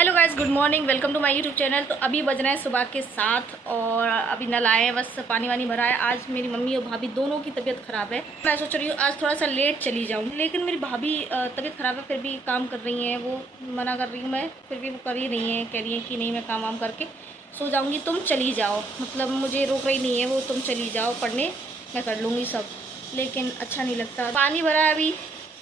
Hello guys, good morning, welcome to my YouTube channel. तो अभी बज रहे हैं सुबह के 7 और अभी नल आए हैं, बस पानी वानी भरा है। आज मेरी मम्मी और भाभी दोनों की तबीयत ख़राब है। मैं सोच रही हूँ आज थोड़ा सा लेट चली जाऊँ, लेकिन मेरी भाभी तबीयत ख़राब है फिर भी काम कर रही हैं। वो मना कर रही हूँ मैं, फिर भी वो कर ही रही हैं, कह रही हैं कि नहीं मैं काम वाम करके सो जाऊँगी, तुम चली जाओ। मतलब मुझे रोक रही नहीं है वो, तुम चली जाओ पढ़ने, मैं कर लूँगी सब। लेकिन अच्छा नहीं लगता। पानी भरा है अभी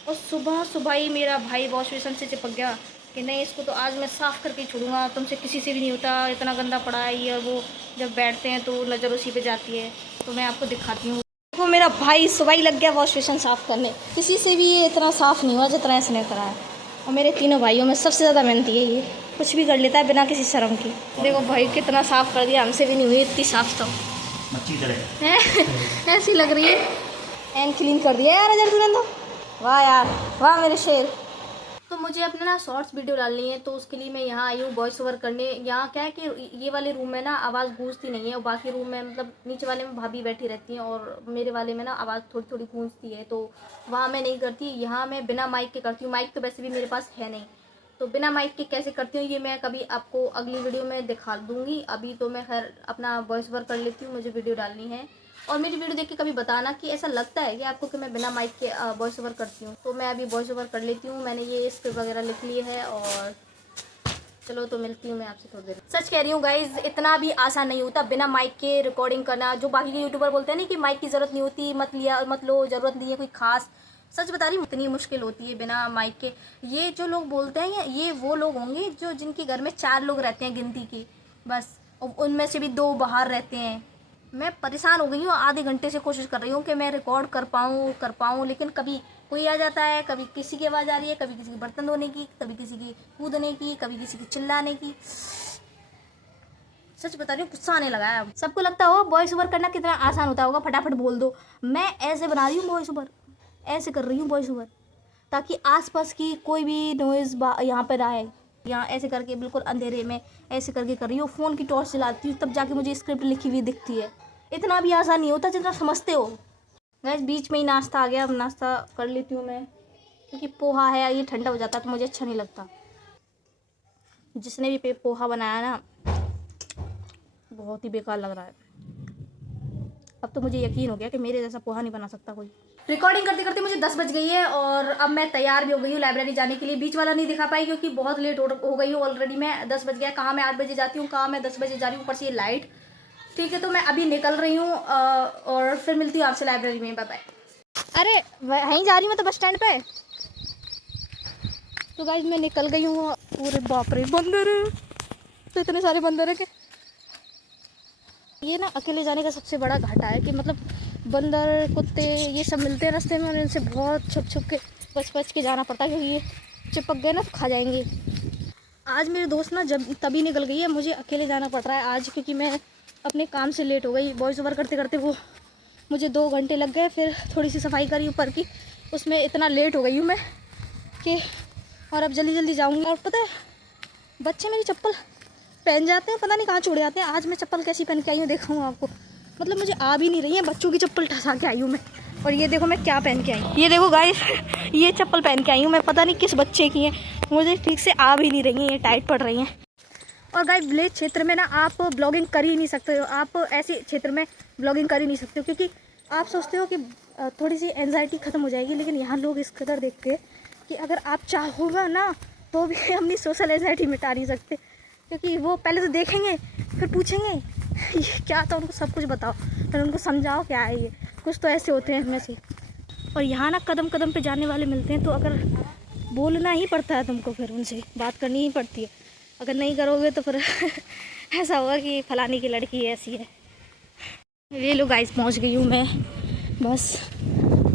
और सुबह सुबह ही मेरा भाई वॉश बेसिन से चिपक गया कि नहीं इसको तो आज मैं साफ़ करके ही छोड़ूंगा, तुमसे किसी से भी नहीं होता, इतना गंदा पड़ा है ये। और वो जब बैठते हैं तो नज़र उसी पे जाती है। तो मैं आपको दिखाती हूँ। वो मेरा भाई सुबह ही लग गया वॉश बेसिन साफ़ करने, किसी से भी ये इतना साफ़ नहीं हुआ जितना इसने करा है। और मेरे तीनों भाइयों में सबसे ज़्यादा मेहनती है ये, कुछ भी कर लेता है बिना किसी शर्म की। देखो भाई कितना साफ़ कर दिया, हमसे भी नहीं हुई इतनी साफ़। तो मच्छी तरह ऐसी लग रही है, एंड क्लीन कर दिया यार अजर तुरंत। वाह यार वाह मेरे शेर। तो मुझे अपने ना शॉर्ट्स वीडियो डालनी है, तो उसके लिए मैं यहाँ आई हूँ वॉइस ओवर करने। यहाँ क्या है कि ये वाले रूम में ना आवाज़ गूंजती नहीं है, और बाकी रूम में मतलब नीचे वाले में भाभी बैठी रहती हैं और मेरे वाले में ना आवाज़ थोड़ी थोड़ी गूंजती है। तो वहाँ मैं नहीं करती, यहाँ मैं बिना माइक के करती हूँ। माइक तो वैसे भी मेरे पास है नहीं, तो बिना माइक के कैसे करती हूँ ये मैं कभी आपको अगली वीडियो में दिखा दूँगी। अभी तो मैं खैर अपना वॉइस ओवर कर लेती हूँ, मुझे वीडियो डालनी है। और मेरी वीडियो देख के कभी बताना कि ऐसा लगता है कि आपको कि मैं बिना माइक के वॉइस ओवर करती हूँ। तो मैं अभी वॉइस ओवर कर लेती हूँ, मैंने ये स्क्रिप्ट वगैरह लिख ली है। और चलो तो मिलती हूँ मैं आपसे थोड़ी देर। सच कह रही हूँ गाइज, इतना भी आसान नहीं होता बिना माइक के रिकॉर्डिंग करना। जो बाकी के यूट्यूबर बोलते हैं ना कि माइक की ज़रूरत नहीं होती, मत लो, ज़रूरत नहीं है कोई खास। सच बता रही हूँ, इतनी मुश्किल होती है बिना माइक के। ये जो लोग बोलते हैं ये वो लोग होंगे जो जिनके घर में 4 लोग रहते हैं गिनती की, बस, और उनमें से भी 2 बाहर रहते हैं। मैं परेशान हो गई हूँ, आधे घंटे से कोशिश कर रही हूँ कि मैं रिकॉर्ड कर पाऊँ, लेकिन कभी कोई आ जाता है, कभी किसी की आवाज़ आ रही है, कभी किसी के बर्तन धोने की, कभी किसी की कूदने की, कभी किसी की चिल्लाने की। सच बता रही हूँ, गुस्सा आने लगा है अब। सबको लगता हो वॉइस ओवर करना कितना आसान होता होगा, फटाफट बोल दो। मैं ऐसे बना रही हूँ वॉइस ओवर, ऐसे कर रही हूँ वॉइस ओवर, ताकि आसपास की कोई भी नॉइज़ यहाँ पर आए। यहाँ ऐसे करके बिल्कुल अंधेरे में ऐसे करके कर रही हूँ, फ़ोन की टॉर्च चलाती हूँ, तब जाके मुझे स्क्रिप्ट लिखी हुई दिखती है। इतना भी आसान नहीं होता जितना समझते हो। गैस बीच में ही नाश्ता आ गया, अब नाश्ता कर लेती हूँ मैं, क्योंकि पोहा है ये ठंडा हो जाता तो मुझे अच्छा नहीं लगता। जिसने भी पोहा बनाया ना बहुत ही बेकार लग रहा है। अब तो मुझे यकीन हो गया कि मेरे जैसा पोहा नहीं बना सकता कोई। रिकॉर्डिंग करते करते मुझे 10 बज गई है और अब मैं तैयार भी हो गई हूँ लाइब्रेरी जाने के लिए। बीच वाला नहीं दिखा पाई क्योंकि बहुत लेट हो गई हूँ ऑलरेडी। मैं 10 बज गया, कहाँ मैं 8 बजे जाती हूँ, कहाँ मैं 10 बजे जा रही हूँ, ऊपर से ये लाइट। ठीक है, तो मैं अभी निकल रही हूँ और फिर मिलती हूँ आपसे लाइब्रेरी में। Bye bye. अरे वहीं जा रही हूँ मैं तो, बस स्टैंड पे। तो गाइस मैं निकल गई हूँ। पूरे बाप रे बंदर, तो इतने सारे बंदर है कि ये ना अकेले जाने का सबसे बड़ा घाटा है कि मतलब बंदर कुत्ते ये सब मिलते हैं रास्ते में और इनसे बहुत छुप छुप के बच के जाना पड़ता है, क्योंकि ये चिपक गए ना तो खा जाएंगे। आज मेरे दोस्त ना जब तभी निकल गई है, मुझे अकेले जाना पड़ रहा है आज, क्योंकि मैं अपने काम से लेट हो गई। वॉइस ओवर करते करते वो मुझे 2 घंटे लग गए, फिर थोड़ी सी सफाई करी ऊपर की, उसमें इतना लेट हो गई हूँ मैं कि और अब जल्दी जल्दी जाऊँगी। और पता है बच्चे मेरी चप्पल पहन जाते हैं, पता नहीं कहाँ छोड़ जाते हैं। आज मैं चप्पल कैसी पहन के आई हूँ दिखाऊँ आपको, मतलब मुझे आ भी नहीं रही है, बच्चों की चप्पल ठसा के आई हूँ मैं। और ये देखो मैं क्या पहन के आई हूँ, ये देखो गाइस ये चप्पल पहन के आई हूँ मैं, पता नहीं किस बच्चे की है, मुझे ठीक से आ भी नहीं रही हैं, ये टाइट पड़ रही हैं। और गाइस विलेज क्षेत्र में ना आप ब्लॉगिंग कर ही नहीं सकते हो, आप ऐसे क्षेत्र में ब्लॉगिंग कर ही नहीं सकते हो, क्योंकि आप सोचते हो कि थोड़ी सी एनजाइटी ख़त्म हो जाएगी, लेकिन यहाँ लोग इस कदर देख के कि अगर आप चाहोगा ना तो भी अपनी सोशल एनजाइटी मिटा नहीं सकते, क्योंकि वो पहले तो देखेंगे फिर पूछेंगे ये क्या था, उनको सब कुछ बताओ, फिर उनको समझाओ क्या है ये। कुछ तो ऐसे होते हैं इनमें से। और यहाँ ना कदम कदम पे जाने वाले मिलते हैं, तो अगर बोलना ही पड़ता है तुमको, फिर उनसे बात करनी ही पड़ती है। अगर नहीं करोगे तो फिर ऐसा होगा कि फलाने की लड़की ऐसी है। ये लो गाइस पहुँच गई हूँ मैं, बस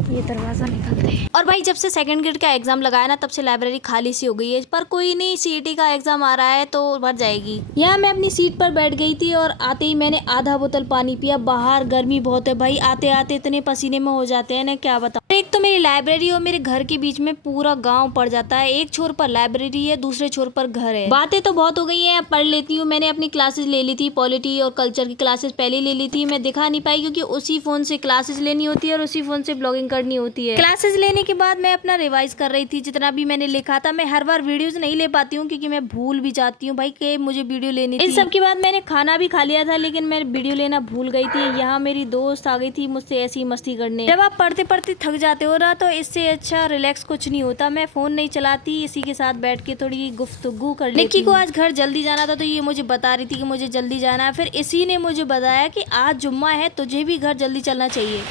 ये दरवाज़ा निकलते हैं। और भाई जब से सेकंड ग्रेड का एग्ज़ाम लगाया ना तब से लाइब्रेरी खाली सी हो गई है, पर कोई नहीं, सीईटी का एग्ज़ाम आ रहा है तो भर जाएगी। यहाँ मैं अपनी सीट पर बैठ गई थी और आते ही मैंने आधा बोतल पानी पिया। बाहर गर्मी बहुत है भाई, आते आते इतने पसीने में हो जाते हैं ना क्या बताऊँ। एक तो मेरी लाइब्रेरी और मेरे घर के बीच में पूरा गाँव पड़ जाता है, एक छोर पर लाइब्रेरी है, दूसरे छोर पर घर है। बातें तो बहुत हो गई है, पढ़ लेती हूँ। मैंने अपनी क्लासेस ले ली थी, पॉलिटी और कल्चर की क्लासेस पहले ले ली थी। मैं दिखा नहीं पाई क्योंकि उसी फ़ोन से क्लासेस लेनी होती है और उसी फ़ोन से ब्लॉगिंग करनी पढ़नी होती है। क्लासेस लेने के बाद मैं अपना रिवाइज कर रही थी जितना भी मैंने लिखा था। मैं हर बार वीडियोस नहीं ले पाती हूँ क्योंकि मैं भूल भी जाती हूँ भाई कि मुझे वीडियो लेनी थी। इन सब के बाद मैंने खाना भी खा लिया था लेकिन मैं वीडियो लेना भूल गई थी। यहाँ मेरी दोस्त आ गई थी मुझसे ऐसी मस्ती करने। जब आप पढ़ते पढ़ते थक जाते हो ना तो इससे अच्छा रिलैक्स कुछ नहीं होता। मैं फ़ोन नहीं चलाती, इसी के साथ बैठ के थोड़ी गुफ्तगू कर लेती हूँ। निक्की को आज घर जल्दी जाना था तो ये मुझे बता रही थी कि मुझे जल्दी जाना है। फिर इसी ने मुझे बताया कि आज जुम्मा है, तुझे भी घर जल्दी चलना चाहिए।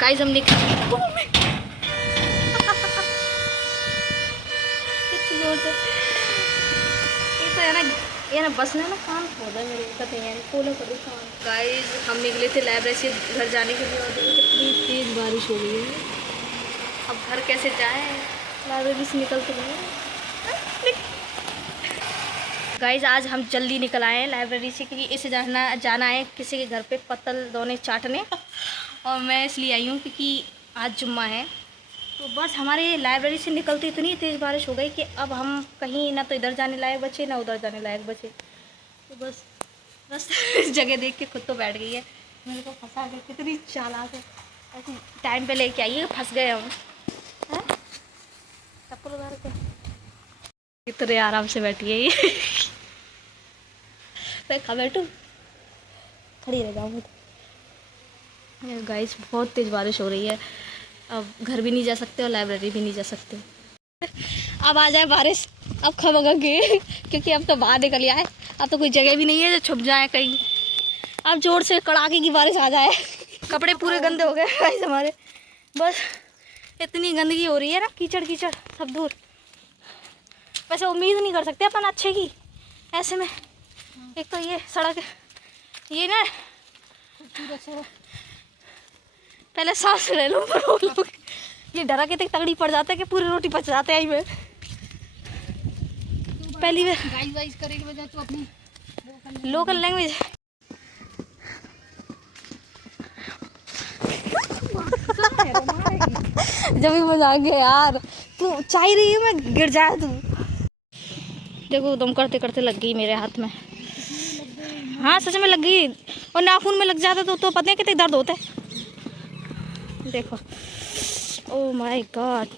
गाइस हम निकल ये ना बस में ना कान खोदा है मेरे पता है खोलो कभी कान। गाइस हम निकले थे लाइब्रेरी से घर जाने के लिए और कितनी तेज़ बारिश हो गई है। अब घर कैसे जाएं, लाइब्रेरी से निकल तो गए। गाइस आज हम जल्दी निकल आए हैं लाइब्रेरी से क्योंकि इसे जाना है किसी के घर पे पत्तल दोने चाटने। और मैं इसलिए आई हूँ क्योंकि आज जुम्मा है। तो बस हमारे लाइब्रेरी से निकलते इतनी तेज़ बारिश हो गई कि अब हम कहीं ना तो इधर जाने लायक बचे ना उधर जाने लायक बचे। तो बस जगह देख के खुद तो बैठ गई है। मेरे को फंसा के कितनी चालाक है, ऐसी टाइम पे लेके आइए फंस गए हम। चप्पल उतार के कितने आराम से बैठी है ये। मैं खा बैठूँ, खड़ी रह जाऊँ। गाइस बहुत तेज़ बारिश हो रही है, अब घर भी नहीं जा सकते और लाइब्रेरी भी नहीं जा सकते। अब आ जाए बारिश, अब खबगेंगे क्योंकि अब तो बाहर निकल आए। अब तो कोई जगह भी नहीं है जो छुप जाए कहीं। अब जोर से कड़ाके की बारिश आ जाए। कपड़े पूरे गंदे हो गए गाइस हमारे। बस इतनी गंदगी हो रही है ना, कीचड़ कीचड़ सब दूर। वैसे उम्मीद नहीं कर सकते अपन अच्छे की ऐसे में। एक तो ये सड़क ये ना पहले सांस ले लो लोग ये डरा के तक तगड़ी पड़ जाता है कि पूरी रोटी पच जाते हैं यहीं में। पहली बार गाइस करे के वजह तो अपनी लोकल लैंग्वेज जब भी मजाक है यार। तू चाह रही है मैं गिर जाए तू। देखो तुम करते करते लग गई मेरे हाथ में। हाँ सच में लग गई और नाखून में लग जाता तो पता है कितने दर्द होता है। देखो ओह माय गॉड,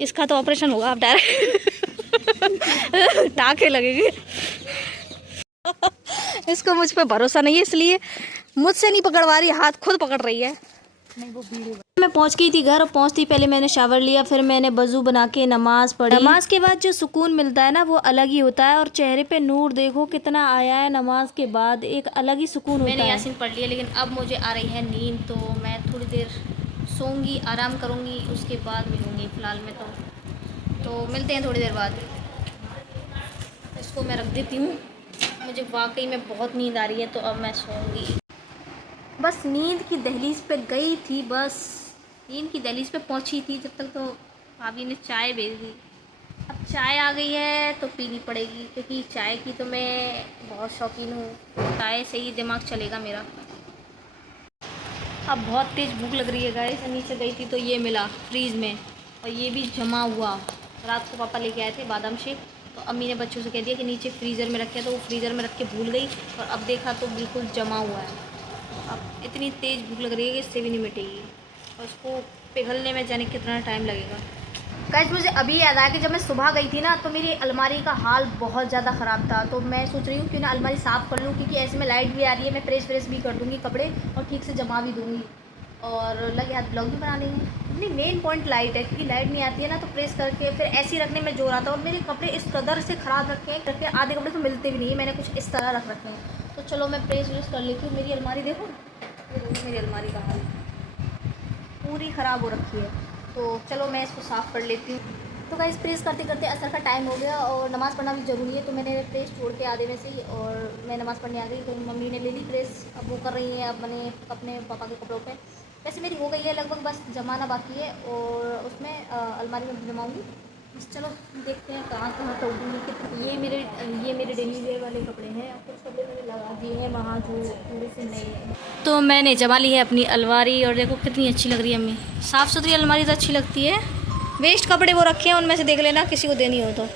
इसका तो ऑपरेशन होगा अब डायरेक्ट टाँके लगेंगे। इसको मुझ पे भरोसा नहीं है इसलिए मुझसे नहीं पकड़वा रही, हाथ खुद पकड़ रही है। नहीं वो मैं पहुंच गई थी घर और पहुंचती पहले मैंने शावर लिया, फिर मैंने वज़ू बना के नमाज़ पढ़ी। नमाज के बाद जो सुकून मिलता है ना वो अलग ही होता है और चेहरे पे नूर देखो कितना आया है। नमाज के बाद एक अलग ही सुकून होता है। मैंने यासीन पढ़ लिया लेकिन अब मुझे आ रही है नींद तो मैं थोड़ी देर सोऊंगी, आराम करूंगी, उसके बाद मिलूंगी। फ़िलहाल में तो मिलते हैं थोड़ी देर बाद। इसको मैं रख देती हूँ, मुझे वाकई में बहुत नींद आ रही है तो अब मैं सोऊंगी। बस नींद की दहलीज पे गई थी, बस नींद की दहलीज पे पहुंची थी जब तक तो भाभी ने चाय भेज दी। अब चाय आ गई है तो पीनी पड़ेगी क्योंकि चाय की तो मैं बहुत शौकीन हूँ। चाय से ही दिमाग चलेगा मेरा। अब बहुत तेज़ भूख लग रही है गाइस। नीचे गई थी तो ये मिला फ्रीज़ में और ये भी जमा हुआ। रात को पापा लेके आए थे बादाम शेक तो अम्मी ने बच्चों से कह दिया कि नीचे फ्रीज़र में रखे तो वो फ्रीज़र में रख के भूल गई और अब देखा तो बिल्कुल जमा हुआ है। अब इतनी तेज़ भूख लग रही है कि इससे भी नहीं मिटेगी और उसको पिघलने में जाने कितना टाइम लगेगा। गाइस मुझे अभी याद आया कि जब मैं सुबह गई थी ना तो मेरी अलमारी का हाल बहुत ज़्यादा ख़राब था। तो मैं सोच रही हूँ कि ना अलमारी साफ़ कर लूँ क्योंकि ऐसे में लाइट भी आ रही है, मैं प्रेस भी कर दूँगी कपड़े और ठीक से जमा भी दूँगी और लगे हाथ ब्लॉग भी बना लेंगे। अपनी मेन पॉइंट लाइट है क्योंकि लाइट नहीं आती है ना तो प्रेस करके फिर ऐसे ही रखने में जोर आता है। और मेरे कपड़े इस कदर से ख़राब रखे हैं, आधे कपड़े तो मिलते भी नहीं है, मैंने कुछ इस तरह रख रखे हैं। तो चलो मैं प्रेस व्रेस कर लेती हूँ। मेरी अलमारी देखो, मेरी अलमारी का हाल पूरी ख़राब हो रखी है। तो चलो मैं इसको साफ़ कर लेती हूँ। तो गाइस प्रेस करते करते असर का टाइम हो गया और नमाज़ पढ़ना भी ज़रूरी है तो मैंने प्रेस छोड़ के आधे में से ही और मैं नमाज़ पढ़ने आ गई। तो मम्मी ने ले ली प्रेस, अब वो कर रही है अब मैंने अपने पापा के कपड़ों पे। वैसे मेरी हो गई है लगभग, बस जमाना बाकी है और उसमें अलमारी में जमाऊँगी। बस चलो देखते हैं कहाँ कहाँ टूटूँगी। ये मेरे डेली वेयर वाले कपड़े हैं, कुछ कपड़े मैंने लगा दिए हैं वहाँ जो थोड़े से नए हैं। तो मैंने जमा ली है अपनी अलमारी और देखो कितनी अच्छी लग रही है। अम्मी साफ़ सुथरी अलमारी तो अच्छी लगती है। वेस्ट कपड़े वो रखे हैं उनमें से देख लेना, किसी को देनी हो तो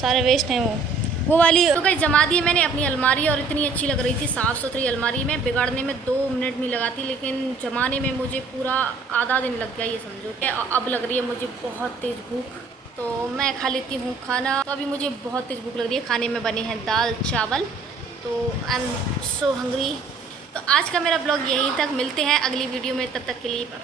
सारे वेस्ट हैं वो। वो वाली तो कहीं जमा दी है मैंने अपनी अलमारी, और इतनी अच्छी लग रही थी साफ़ सुथरी अलमारी में। बिगाड़ने में 2 मिनट नहीं लगाती, लेकिन जमाने में मुझे पूरा आधा दिन लग गया ये समझो। अब लग रही है मुझे बहुत तेज़ भूख, तो मैं खा लेती हूँ खाना। तो अभी मुझे बहुत तेज़ भूख लग रही है। खाने में बने हैं दाल चावल, तो आई एम सो हंग्री। तो आज का मेरा ब्लॉग यहीं तक, मिलते हैं अगली वीडियो में, तब तक के लिए बाय।